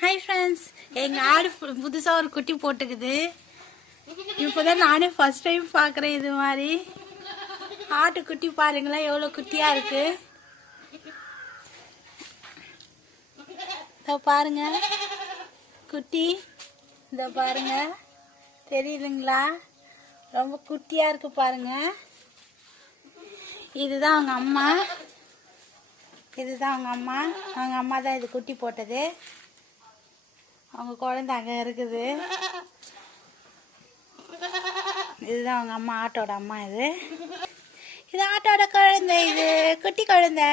Hi friends, எங்கள் ஆடு புதுசாக ஒரு குட்டி போட்டுக்குது. இப்போ தான் நானே ஃபர்ஸ்ட் டைம் பார்க்குறேன். இது மாதிரி ஆட்டு குட்டி பாருங்களேன், எவ்வளோ குட்டியாக இருக்கு. இதோ பாருங்க குட்டி, இதோ பாருங்க, தெரியுதுங்களா? ரொம்ப குட்டியாக இருக்கு பாருங்க. இதுதான் அவங்க அம்மா, இதுதான் அவங்க அம்மா. அவங்க அம்மா தான் இது குட்டி போட்டது. அவங்க குழந்தை அங்கே இருக்குது. இதுதான் அவங்க அம்மா, ஆட்டோட அம்மா. இது ஆட்டோட குழந்தை. இது குட்டி குழந்தை,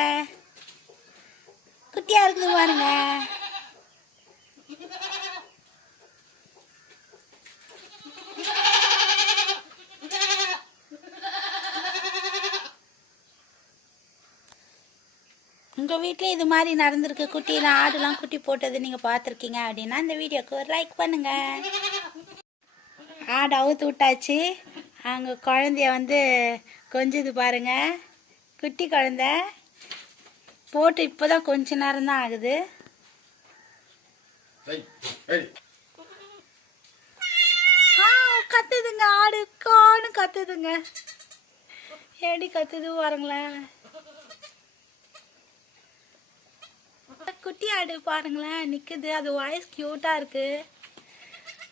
குட்டியா இருக்குது பாருங்க. உங்கள் வீட்டில் இது மாதிரி நடந்திருக்கு, குட்டிலாம் ஆடுலாம் குட்டி போட்டது நீங்கள் பார்த்துருக்கீங்க அப்படின்னா இந்த வீடியோக்கு ஒரு லைக் பண்ணுங்க. ஆடு அவுத்து விட்டாச்சு. அங்கே குழந்தைய கொஞ்சது பாருங்க, குட்டி குழந்த போட்டு இப்போதான் கொஞ்ச நேரம் தான் ஆகுது. கத்துதுங்க ஆடு, காணு கத்துதுங்க. எப்படி கத்துது பாருங்களேன். குட்டி ஆடு பாருங்களேன், நிக்குது. அது வாய்ஸ் கியூட்டா இருக்கு.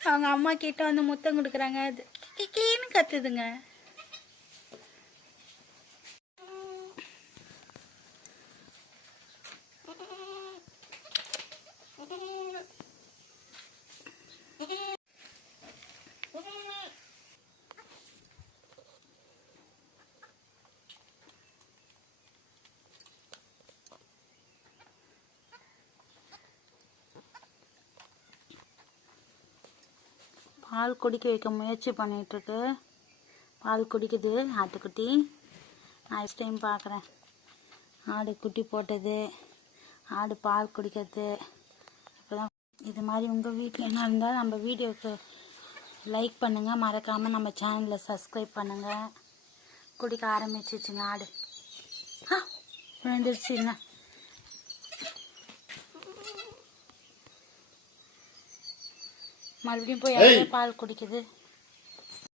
அவங்க அம்மா கிட்ட முத்தம் கொடுக்குறாங்க. அது கிக்கின்னு கத்துதுங்க. பால் குடிக்க வைக்க முயற்சி பண்ணிகிட்ருக்கு. பால் குடிக்குது ஆட்டுக்குட்டி. நெக்ஸ்ட் டைம் பார்க்குறேன். ஆடு குட்டி போட்டது, ஆடு பால் குடிக்கிறது. இப்போதான் இது மாதிரி உங்கள் வீட்டில் என்ன இருந்தால் நம்ம வீடியோவுக்கு லைக் பண்ணுங்கள், மறக்காமல் நம்ம சேனலில் சப்ஸ்கிரைப் பண்ணுங்கள். குடிக்க ஆரம்பிச்சிச்சுங்க ஆடு. விழுந்துருச்சுங்க. மறுபடியும் போய் பால் குடிக்குது.